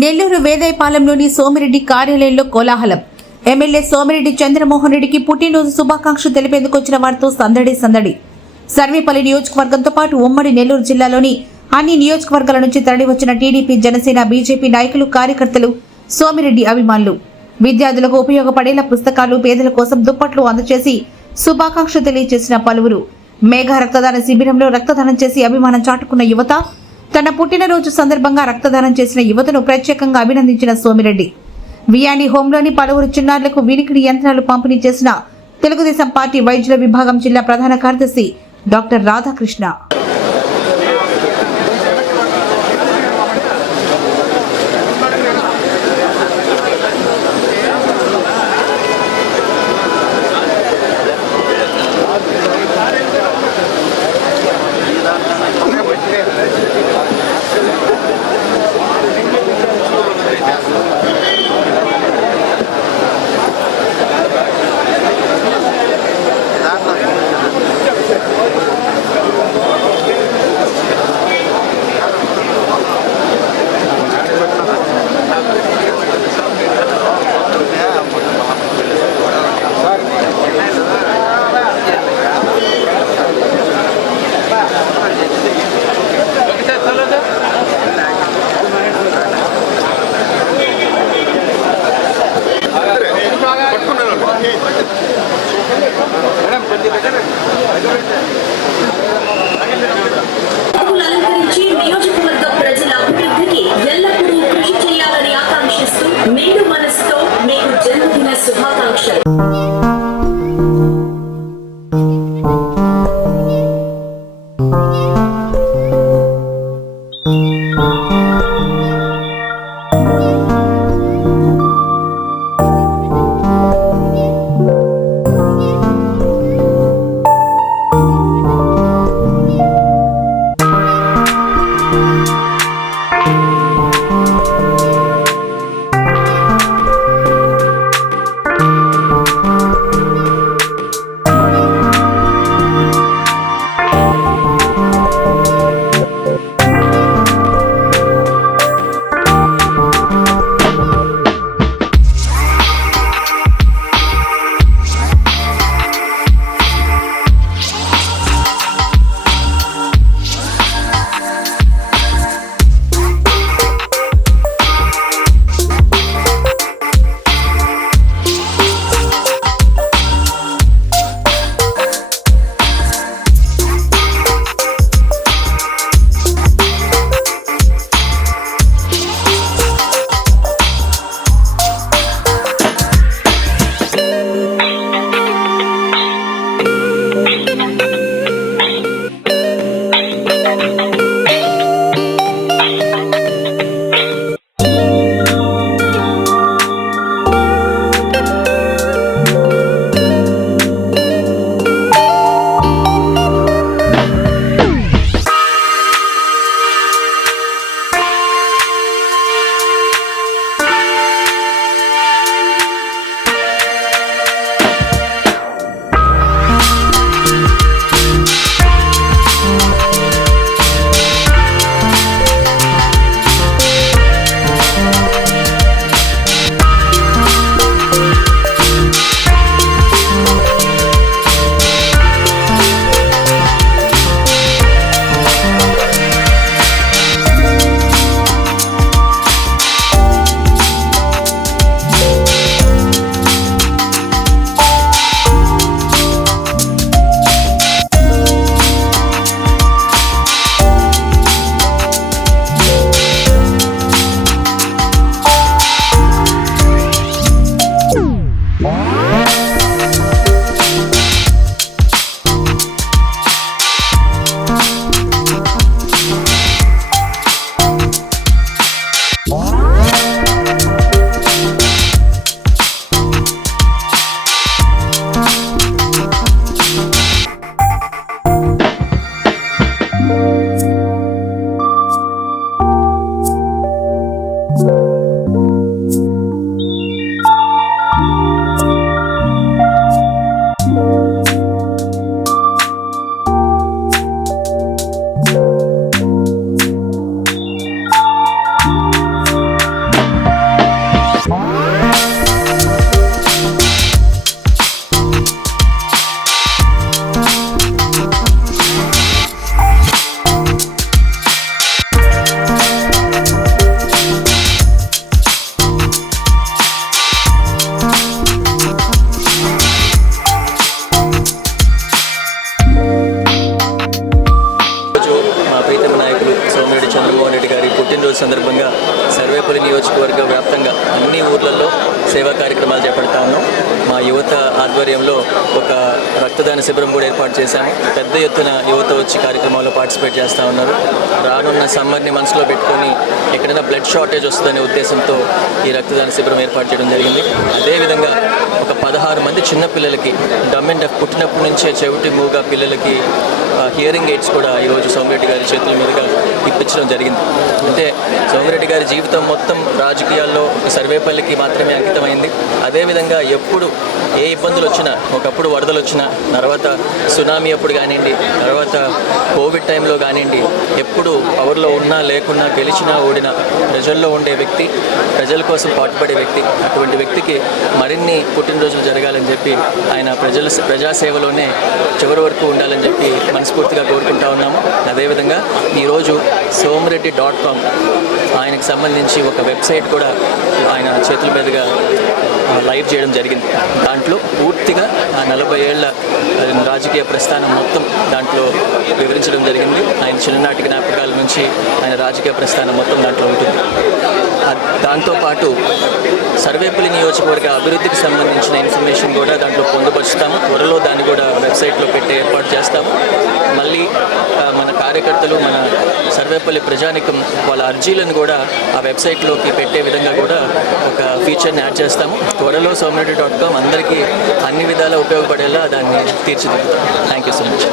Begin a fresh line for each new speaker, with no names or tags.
నెల్లూరు వేదాయపాలెంలోని సోమిరెడ్డి కార్యాలయంలో కోలాహలం. ఎమ్మెల్యే సోమిరెడ్డి చంద్రమోహన్ రెడ్డికి పుట్టినరోజు శుభాకాంక్షలు తెలిపేందుకు వచ్చిన వారితో సందడి సందడి. సర్వేపల్లి నియోజకవర్గంతో పాటు ఉమ్మడి నెల్లూరు జిల్లాలోని అన్ని నియోజకవర్గాల నుంచి తరలివచ్చిన టీడీపీ జనసేన బీజేపీ నాయకులు కార్యకర్తలు సోమిరెడ్డి అభిమానులు. విద్యార్థులకు ఉపయోగపడేలా పుస్తకాలు పేదల కోసం దుప్పట్లు అందజేసి శుభాకాంక్షలు తెలియజేసిన పలువురు. మేఘ రక్తదాన శిబిరంలో రక్తదానం చేసి అభిమానం చాటుకున్న యువత తన పుట్టినరోజు సందర్భంగా రక్తదానం చేసిన యువతను ప్రత్యేకంగా అభినందించిన సోమిరెడ్డి. వియాని హోంలోని పలువురు చిన్నారులకు వినికిడి యంత్రాలు పంపిణీ చేసిన తెలుగుదేశం పార్టీ వైద్యుల విభాగం జిల్లా ప్రధాన కార్యదర్శి డాక్టర్ రాధాకృష్ణ.
ఆధ్వర్యంలో ఒక రక్తదాన శిబిరం కూడా ఏర్పాటు చేశాము. పెద్ద ఎత్తున యువత వచ్చి కార్యక్రమంలో పార్టిసిపేట్ చేస్తూ ఉన్నారు. రానున్న సమ్మర్ని మనసులో పెట్టుకొని ఎక్కడైనా బ్లడ్ షార్టేజ్ వస్తుందనే ఉద్దేశంతో ఈ రక్తదాన శిబిరం ఏర్పాటు చేయడం జరిగింది. అదేవిధంగా పదహారు మంది చిన్న పిల్లలకి డమ్ అండ్ పుట్టినప్పటి నుంచే చెవిటి మూగా పిల్లలకి హియరింగ్ ఎయిడ్స్ కూడా ఈరోజు సోమిరెడ్డి గారి చేతుల మీదుగా ఇప్పించడం జరిగింది. అంటే సోమిరెడ్డి గారి జీవితం మొత్తం రాజకీయాల్లో ఒక సర్వేపల్లికి మాత్రమే అంకితమైంది. అదేవిధంగా ఎప్పుడు ఏ ఇబ్బందులు వచ్చినా ఒకప్పుడు వరదలు వచ్చినా తర్వాత సునామీ అప్పుడు కానివ్వండి తర్వాత కోవిడ్ టైంలో కానివ్వండి ఎప్పుడు పవర్లో ఉన్నా లేకున్నా గెలిచినా ఓడినా ప్రజల్లో ఉండే వ్యక్తి ప్రజల కోసం పాటుపడే వ్యక్తి అటువంటి వ్యక్తికి మరిన్ని పుట్టినరోజు రోజులు జరగాలని చెప్పి ఆయన ప్రజల ప్రజాసేవలోనే చివరి వరకు ఉండాలని చెప్పి మనస్ఫూర్తిగా కోరుకుంటా ఉన్నాము. అదేవిధంగా ఈరోజు సోమరెడ్డి డాట్ కామ్ ఆయనకు సంబంధించి ఒక వెబ్సైట్ కూడా ఆయన చేతుల మీదుగా లైవ్ చేయడం జరిగింది. దాంట్లో పూర్తిగా ఆ నలభై ఏళ్ళ రాజకీయ ప్రస్థానం మొత్తం దాంట్లో వివరించడం జరిగింది. ఆయన చిన్ననాటి జ్ఞాపకాల నుంచి ఆయన రాజకీయ ప్రస్థానం మొత్తం దాంట్లో ఉంటుంది. దాంతోపాటు సర్వేపల్లి నియోజకవర్గ అభివృద్ధికి సంబంధించిన ఇన్ఫర్మేషన్ కూడా దాంట్లో పొందుపరుస్తాము. త్వరలో దాన్ని కూడా వెబ్సైట్లో పెట్టే ఏర్పాటు చేస్తాము. మళ్ళీ మన కార్యకర్తలు మన సర్వేపల్లి ప్రజానికం వాళ్ళ అర్జీలను కూడా ఆ వెబ్సైట్లోకి పెట్టే విధంగా కూడా ఒక ఫీచర్ని యాడ్ చేస్తాము. త్వరలో సోమరెడ్డి డాట్ కామ్ అందరికీ అన్ని విధాలా ఉపయోగపడేలా దాన్ని తీర్చిదిద్దుతాం థ్యాంక్ యూ సో మచ్